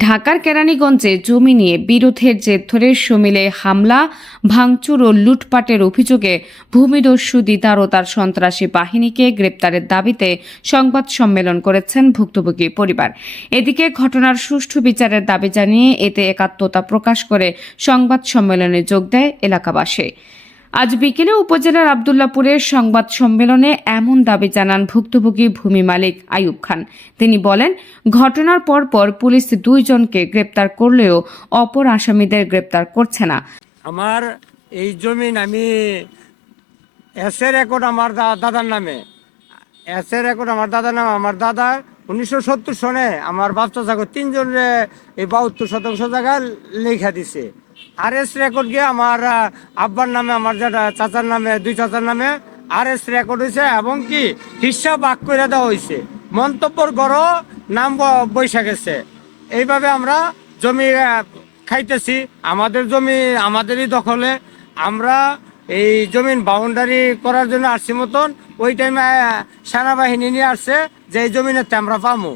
ঢাকার কেরানীগঞ্জে জমি নিয়ে বিরোধের জের ধরে সমিলে হামলা, ভাঙচুর ও লুটপাটের অভিযোগে ভূমিদস্যু দিদার ও তার সন্ত্রাসী বাহিনীকে গ্রেপ্তারের দাবিতে সংবাদ সম্মেলন করেছেন ভুক্তভোগী পরিবার। এদিকে ঘটনার সুষ্ঠু বিচারের দাবি জানিয়ে এতে একাত্মতা প্রকাশ করে সংবাদ সম্মেলনে যোগ দেয় এলাকাবাসী। আজ বিকেলে উপজেলার আবদুল্লাপুরের সংবাদ সম্মেলনে এমন দাবি জানান ভুক্তভোগী ভূমি মালিক আয়ুব খান। তিনি বলেন, ঘটনার পরপর পুলিশ দুইজনকে গ্রেপ্তার করলেও অপর আসামিদের গ্রেপ্তার করছে না। আমার এই জমিন আমি এসের রেকর্ড আমার দাদার নামে। এসের রেকর্ড আমার দাদার নামে। আমার দাদা উনিশশো সত্তর সনে আমার বাচ্চা জাগো তিনজনের এই বাহাত্তর শতাংশ জায়গা লেখা দিছে। আর এস রেকর্ড গিয়ে আমার আব্বার নামে, আমার যেটা চাচার নামে, দুই চাচার নামে আর এস রেকর্ড হয়েছে এবং কি হিসাব বাক করে দেওয়া হয়েছে। মন্তব্যর গড় নাম বৈশা গেছে। এইভাবে আমরা জমি খাইতেছি। আমাদের জমি, আমাদেরই দখলে। আমরা এই জমিন বাউন্ডারি করার জন্য আসছি মতন। ওই টাইমে সেনাবাহিনী নিয়ে আসছে যে এই জমিনেতে আমরা পামু।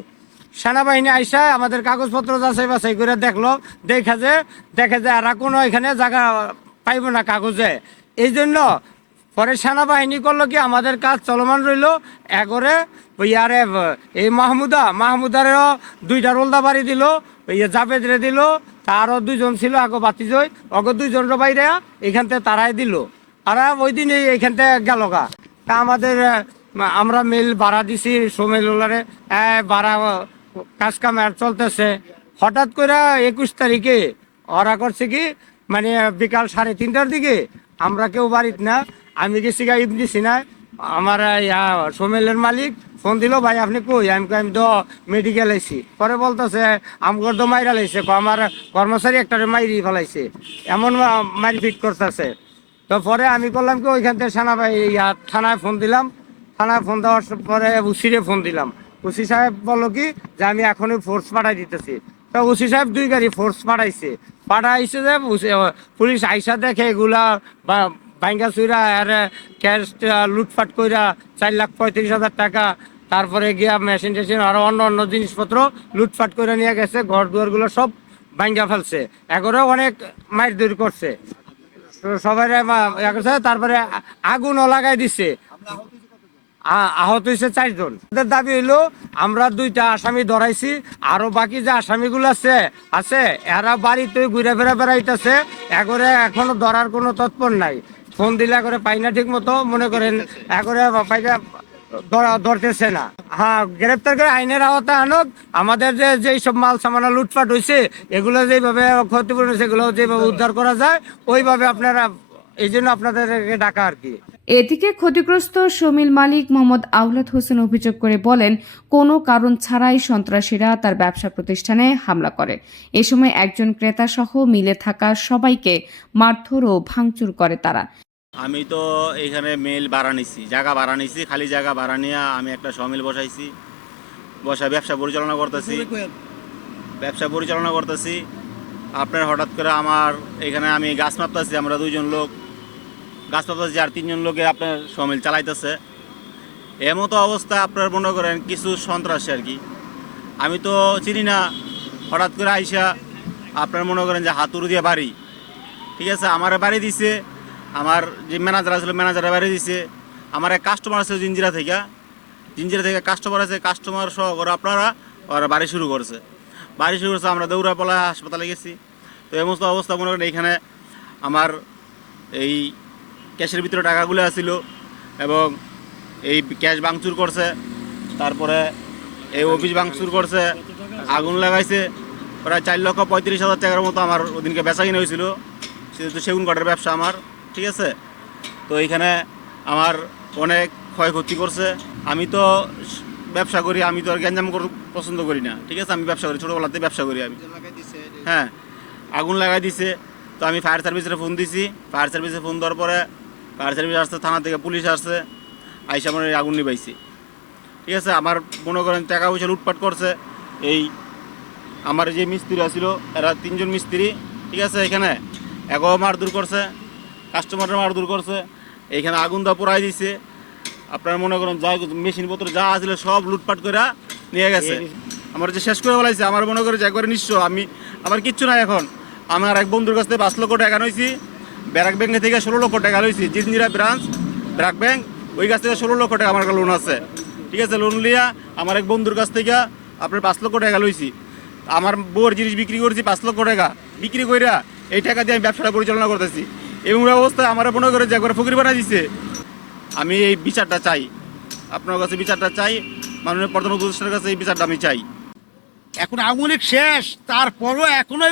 সেনাবাহিনী আইসা আমাদের কাগজপত্র যাচাই বাছাই করে দেখল, দেখা যে, দেখে যে আর কোনো এখানে জায়গা পাইব না কাগজে। এই জন্য পরে সেনাবাহিনী করল কি, আমাদের কাজ চলমান রইল। এগরে ওই আরে এই মাহমুদা, মাহমুদারেও দুইটা রোলদা বাড়ি দিল, ওই জাবেদরে দিল, তারও দুইজন ছিল আগো বাতিজই অগো দুইজন বাইরে এখান থেকে তারাই দিল। আর ওই দিন এইখান থেকে গেল গা। তা আমাদের, আমরা মিল ভাড়া দিছি সোমেলারে ভাড়া কাজ কাম আর চলতেছে। হঠাৎ করে একুশ তারিখে ওরা করছে কি মানে বিকাল সাড়ে তিনটার দিকে আমরা কেউ বাড়িত না, আমি গেছি গা ইবনি সিনায়, আমার ইয়া সোমেলের মালিক ফোন দিল, ভাই, আপনি কই? আমি আমি তো মেডিকেল আইছি। পরে বলতেছে আমগর তো মাইরা লাইছে। আমার কর্মচারী একটা মাইরি ফেলাইছে। এমন মা- মাইর ফিট করতেছে। তো পরে আমি করলাম কি, ওইখান থেকে সেনাবাই ইয়া থানায় ফোন দিলাম। থানায় ফোন দেওয়ার পরে উসিরে ফোন দিলাম। উসি সাহেব বলল কি যে আমি এখনই ফোর্স পাঠাই দিতেছি। তো উসি সাহেব দুই গাড়ি ফোর্স পাঠাইছে। পাঠাইছে যে পুলিশ আইসা দেখে এগুলা বা ভাঙ্গা চুরা আর ক্যাশ লুটপাট কইরা চার লাখ পঁয়ত্রিশ হাজার টাকা, তারপরে গিয়া মেশিন টেশিন আরও অন্য অন্য জিনিসপত্র লুটপাট করে নিয়ে গেছে, ঘর দুয়ারগুলো সব ভাঙ্গা ফেলছে। এগরে অনেক মাইর দূর করছে সবাই তারপরে আগুনও লাগাই দিছে। আহত হয়েছে চারজন। তাদের দাবি হইল, আমরা দুইটা আসামি ধরাইছি, আরও বাকি যে আসামিগুলো আছে আছে, এরা বাড়িতে ঘুরে ফেরা বেড়াইতেছে, এগরে এখনও ধরার কোনো তৎপর নাই। ফোন দিলে করে পাই না ঠিক মতো মনে করেন এগরে ধরা- ধরতেছে না। হ্যাঁ গ্রেপ্তার করে আইনের আওতায় আনক, আমাদের যে, যেই সব মাল সামানা লুটপাট হয়েছে এগুলো যেভাবে ক্ষতিপূরণ এগুলো যেভাবে উদ্ধার করা যায়, ওইভাবে আপনারা, এই জন্য আপনাদেরকে ডাকা আর কি। এদিকে ক্ষতিগ্রস্ত শমিল মালিক মোহাম্মদ আউলাদ হোসেন অভিযোগ করে বলেন, কোনো কারণ ছাড়াই সন্ত্রাসীরা তার ব্যবসা প্রতিষ্ঠানে হামলা করে। এ সময় একজন ক্রেতা সহ মিলে থাকা সবাইকে মারধর ও ভাঙচুর করে তারা। আমি তো এখানে মেল ভাড়া নিছি, জায়গা ভাড়া নিছি, খালি জায়গা ভাড়া নিয়ে আমি একটা সমিল বসাইছি, বসা ব্যবসা পরিচালনা করতেছি। ব্যবসা পরিচালনা করতেছি। আপনার হঠাৎ করে আমার এখানে আমি গাছ মাপতেছি, আমরা দুইজন লোক। গাছ মাপতেছি আর তিনজন লোকে আপনার সমিল চালাইতেছে, এমতো অবস্থা আপনার মনে করেন কিছু সন্ত্রাসী আর কি। আমি তো চিনি না, হঠাৎ করে আইসা আপনার মনে করেন যে হাতুড়ি দিয়ে বাড়ি। ঠিক আছে, আমার বাড়ি দিছে, আমার যে ম্যানেজার আছিল ম্যানেজারের বাড়ি দিছে, আমার এক কাস্টমার আছে জিঞ্জিরা থেকে। জিঞ্জিরা থেকে কাস্টমার আছে কাস্টমার সহ করে আপনারা ওরা বাড়ি শুরু করছে। বাড়ি শুরু করছে, আমরা দৌড়াপালা হাসপাতালে গেছি। তো এই সমস্ত অবস্থা মনে করেন এইখানে আমার এই ক্যাশের ভিতরে টাকাগুলো আছিল এবং এই ক্যাশ ভাঙচুর করছে, তারপরে এই অফিস ভাঙচুর করছে, আগুন লাগাইছে। প্রায় চার লক্ষ পঁয়ত্রিশ হাজার টাকার মতো আমার ওদিনকে বেচা কিনে হয়েছিল। সেহেতু সেগুন কাঠের ব্যবসা আমার, ঠিক আছে? তো এইখানে আমার অনেক ক্ষয়ক্ষতি করছে। আমি তো ব্যবসা করি, আমি তো আর গ্যাঞ্জাম পছন্দ করি না, ঠিক আছে? আমি ব্যবসা করি ছোটোবেলাতে ব্যবসা করি আমি। হ্যাঁ আগুন লাগাই দিছে। তো আমি ফায়ার সার্ভিসে ফোন দিছি। ফায়ার সার্ভিসে ফোন দেওয়ার পরে ফায়ার সার্ভিস আসছে থানা থেকে পুলিশ আসছে আইসা আমার আগুন নিবাইছি ঠিক আছে আমার মনে করেন টাকা পয়সা লুটপাট করছে এই আমার যে মিস্ত্রি আছিল এরা তিনজন মিস্ত্রি ঠিক আছে এখানে এগো মারধর করছে কাস্টমারের মারধর করছে এইখানে আগুন দা পোড়াই দিছে। আপনার মনে করেন যা মেশিনপত্র যা আছিল সব লুটপাট করে নিয়ে গেছে। আমার যে শেষ করে বলাইছে আমার মনে করে যে একবারে নিঃস্ব আমি আমার কিচ্ছু নাই এখন। আমার এক বন্ধুর কাছ থেকে পাঁচ লক্ষ টাকা নইছি ব্যারাক ব্যাংক থেকে ষোলো লক্ষ টাকা লইছি। জিঞ্জিরা ব্রাঞ্চ ব্যারাক ব্যাংক, ওই কাছ থেকে ষোলো লক্ষ টাকা আমার লোন আছে। ঠিক আছে লোন লিয়া আমার এক বন্ধুর কাছ থেকে আপনার পাঁচ লক্ষ টাকা লইছি। আমার বউর জিনিস বিক্রি করছি পাঁচ লক্ষ টাকা। বিক্রি কইরা এই টাকা দিয়ে আমি ব্যবসাটা পরিচালনা করতেছি। এবং অবস্থায় আমার মনে করে যে একবার ফকির বানাই দিছে। আমি এই বিচারটা চাই। আপনার কাছে বিচারটা চাই। মাননীয় প্রধান উপদেষ্টার কাছে এই বিচারটা আমি চাই। এখন লীগ শেষ, তারপরও এখনও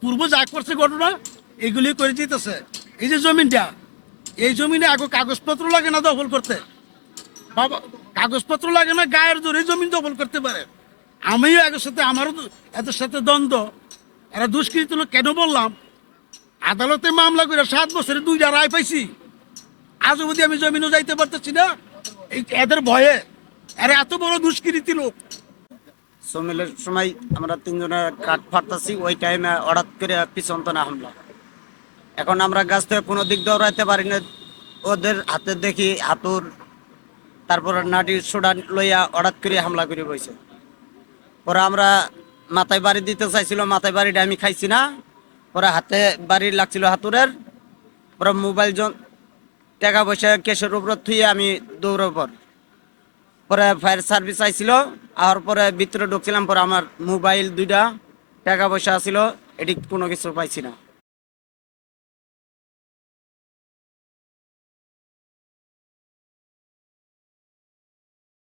পূর্ব যা করছে ঘটনা এগুলি করে যেতেছে এই যে জমিনটা, এই জমিনে আগে কাগজপত্র লাগে না দখল করতে? বাবা, কাগজপত্র লাগে না, গায়ের জোরে জমিন দখল করতে পারে। আমিও এদের সাথে, আমারও এদের সাথে দ্বন্দ্ব। এরা দুষ্কৃত লোক কেন বললাম? আদালতে মামলা করে সাত বছরে দুইটা রায় পাইছি। আজ অবধি আমি জমিনও যাইতে পারতেছি না, এই এদের ভয়ে এরা এত বড় দুষ্কৃতি লোক। সমিলের সময় আমরা তিনজনের কাঠ ফাটতাছি, ওই টাইমে হঠাৎ করে পিছন তো হামলা। এখন আমরা গাছ থেকে কোনো দিক দৌড়াইতে পারি না। ওদের হাতে দেখি হাতুর তারপরে নাটি সোডা লইয়া হঠাৎ করে হামলা করে বইছে। পরে আমরা মাথায় বাড়ি দিতে চাইছিল, মাথায় বাড়িটা আমি খাইছি না। পরে হাতে বাড়ি লাগছিল হাতুরের পরে মোবাইল জন টাকা পয়সা কেশের উপর থুয়ে আমি দৌড়ে পর। পরে ফায়ার সার্ভিস আইছিল আর পরে ভিতরে ঢুকছিলাম পরে আমার মোবাইল দুইটা, টাকা পয়সা ছিল এটি কোনো কিছু পাইছি না।